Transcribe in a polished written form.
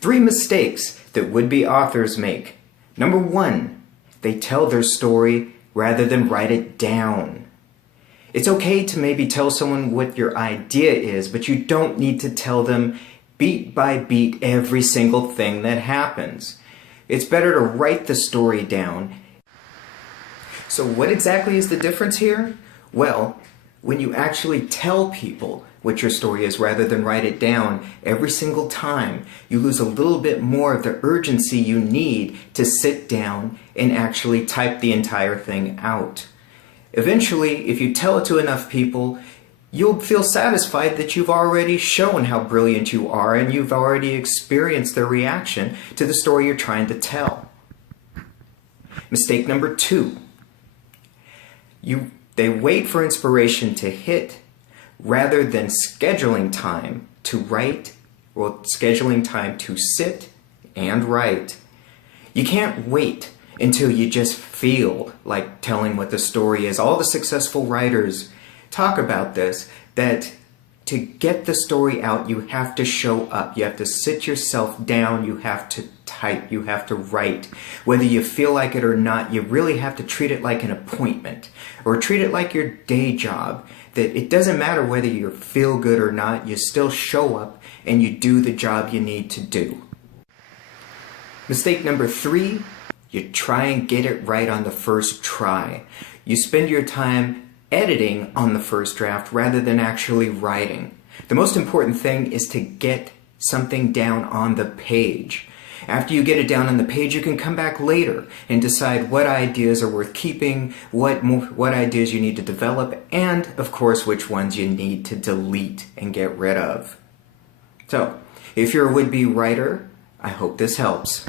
3 mistakes that would-be authors make. Number 1, they tell their story rather than write it down. It's okay to maybe tell someone what your idea is, but you don't need to tell them beat by beat every single thing that happens. It's better to write the story down. So what exactly is the difference here? Well, when you actually tell people what your story is rather than write it down every single time, you lose a little bit more of the urgency you need to sit down and actually type the entire thing out. Eventually, if you tell it to enough people, you'll feel satisfied that you've already shown how brilliant you are and you've already experienced their reaction to the story you're trying to tell. Mistake number 2. They wait for inspiration to hit rather than scheduling time to write or scheduling time to sit and write. You can't wait until you just feel like telling what the story is. All the successful writers talk about this, that to get the story out, you have to show up. You have to sit yourself down. You have to type. You have to write. Whether you feel like it or not, you really have to treat it like an appointment or treat it like your day job. That it doesn't matter whether you feel good or not, you still show up and you do the job you need to do. Mistake number 3, you try and get it right on the first try. You spend your time editing on the first draft rather than actually writing. The most important thing is to get something down on the page. After you get it down on the page, you can come back later and decide what ideas are worth keeping, what ideas you need to develop, and of course which ones you need to delete and get rid of. So, if you're a would-be writer, I hope this helps.